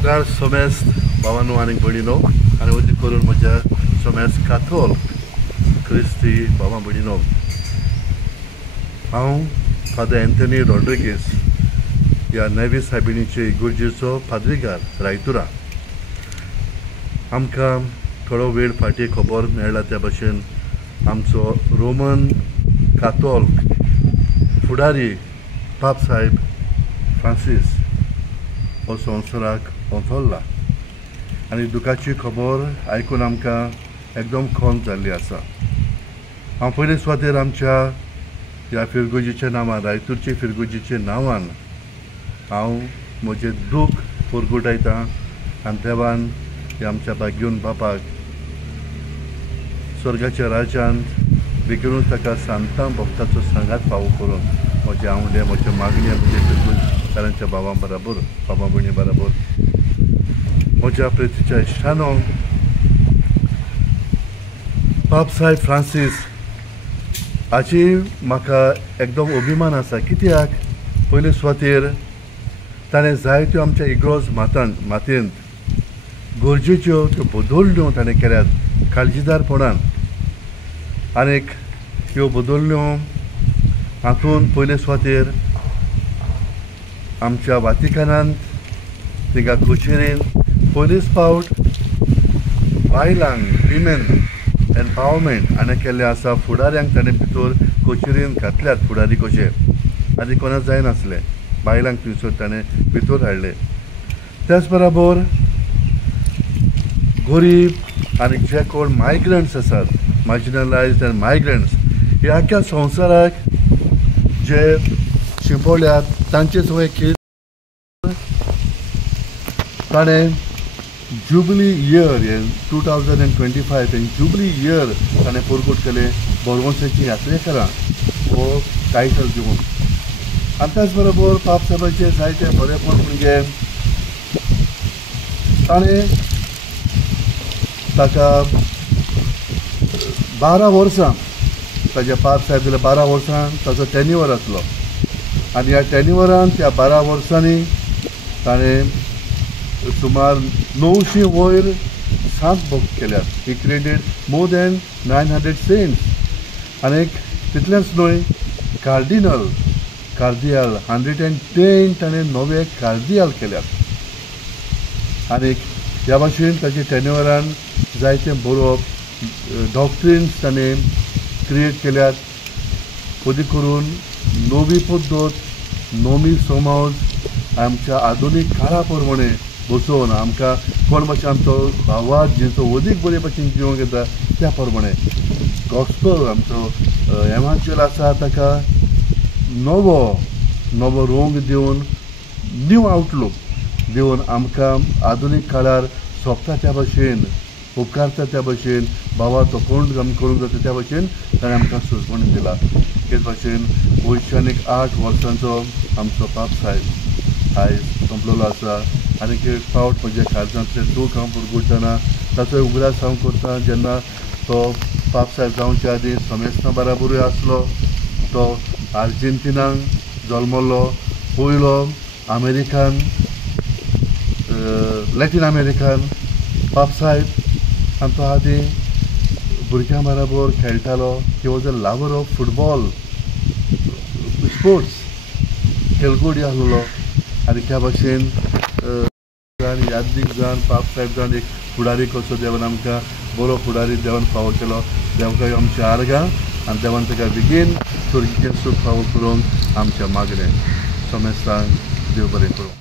नमस्कार सोमेस्त भावांनो आनी भयणीनो आनी वती करून म्हज्या सोमेस्त काथोल क्रिस्ती भावां भयणीनो हांव फादर एंथनी रॉड्रिगीस ह्या नेवी सायबिणीचे इगर्जेचो पाद्रीगार रायतुरा. आमकां थोडो वेळ फाटीं खबर मेळ्ळा त्या भाशेन आमचो रोमन काथोलिक फुडारी पाप साहेब फ्रांसीस हो संवसाराक ओंथरला आनी दुखाची खबर आयकून आमकां एकदम खोंत जाल्ली आसा. हांव पयले सुवातेर आमच्या ह्या फिरगोजीच्या नांवान रायतूरचे फिरगोजीचे नांवान हांव म्हजें दूख परगटायतां आनी देवान आमच्या भाग्यून बापाक स्वर्गाच्या राज्यांत बेगीनूच ताका सांतां भक्ताचो सांगात फावो करून म्हजे आवडे म्हज्या मागण्या म्हजे फिरगोजीकारांच्या भावां बरोबर बाबा भयणी बरोबर म्हज्या प्रेतीच्या इश्टानो पाप साहेब फ्रांसीस हाची म्हाका एकदम अभिमान आसा. कित्याक पयले सुवातेर ताणें जायत्यो आमच्या इग्रोज मातयेंत गरजेच्यो त्यो बदल्यो ताणें केल्यात काळजीदारपणान. आनीक ह्यो बदल्यो हातूंत पयले सुवातेर आमच्या वातिकानांत तिका कोचेरीन पयलीच फावट बायलांक विमेन एम्पावरमेंट हाणें केल्लें आसा. फुडाऱ्यांक ताणें भितर कोचेरीन घातल्यात फुडारी कशे आनी कोणाक जायनासलें बायलांक थंयसर ताणें भितर हाडले. त्याच बरोबर गरीब आनी जे कोण मायग्रंट्स आसात मार्जिनलायज्ड एंड मायग्रंट्स ह्या आख्या संवसाराक जे शिंपवल्यात तांचे सगळे केस ताणें जुबली इयर हे 2025 जुबली इयर ताणें परगट केले बोरवंशाची यात्रेकारां हो टायटल दिवन. आनी त्याच बरोबर पाप साहेबाचे जायते बरेपण म्हणजे ताणें ताका 12 वर्सां ताजे पाप साहेब जाल्यार 12 वर्सां ताचो टेन्युअर आसलो आनी ह्या टेन्युअरान त्या 12 वर्सांनी ताणें सुमार 900 वयर सांत भक्त केल्यात. He created more than 900 saints आनीक तितलेंच न्हय कार्डियल 110 ताणें नवे कार्डियल केल्यात. आनीक ह्या भाशेन ताचे टेन्युअरान जायते बरोवप डॉक्ट्रिन्स ताणें क्रिएट केल्यात. पदी करून नवी पद्दत नवी समज आमच्या आधुनीक काळा प्रमाणे बसोवन आमकां कोण भाशेन आमचो आवाज जेचो अदीक बरे भाशेन जिवंक येता त्या प्रमाणे गॉस्पल आमचो एवांजल आसा ताका नवो रोंग दिवन न्यू आउटलूक दिवन आमकां आधुनीक काळार सोंपता त्या भाशेन उपकारता त्या भाशेन भावा तोखण करूंक जाता त्या भाशेन ताणें आमकां सुचोवणी दिला. तेच भाशेन वैशानीक 8 वर्सांचो आमचो पाप साहेब आयज संपलेलो आसा. आनीक एक फावट म्हज्या काळजांतलें दूख हांव परगटतना ताचो उगडास हांव करता. जेन्ना तो पाप साहेब जावच्या आदीं सोमेस्तां बराबरूय आसलो. तो आर्जेंटिनाक जल्मलो पयलो अमेरिकान लॅटीन अमेरिकान पाप साहेब आनी तो आदीं भुरग्यां बरोबर खेळटालो. He was a lover of football sports खेळगडी आसलो आनी त्या भाशेन यादीक जावन पाप साहेब जावन एक फुडारी कसो देवान आमकां बरो फुडारी देवान फावो केलो. देवकाय आमच्या आर्गां आनी देवान ताका बेगीन स्वर्गीय सूख फावो करूंक आमच्या मागणें सोमेस्तांक देव बरें करूं.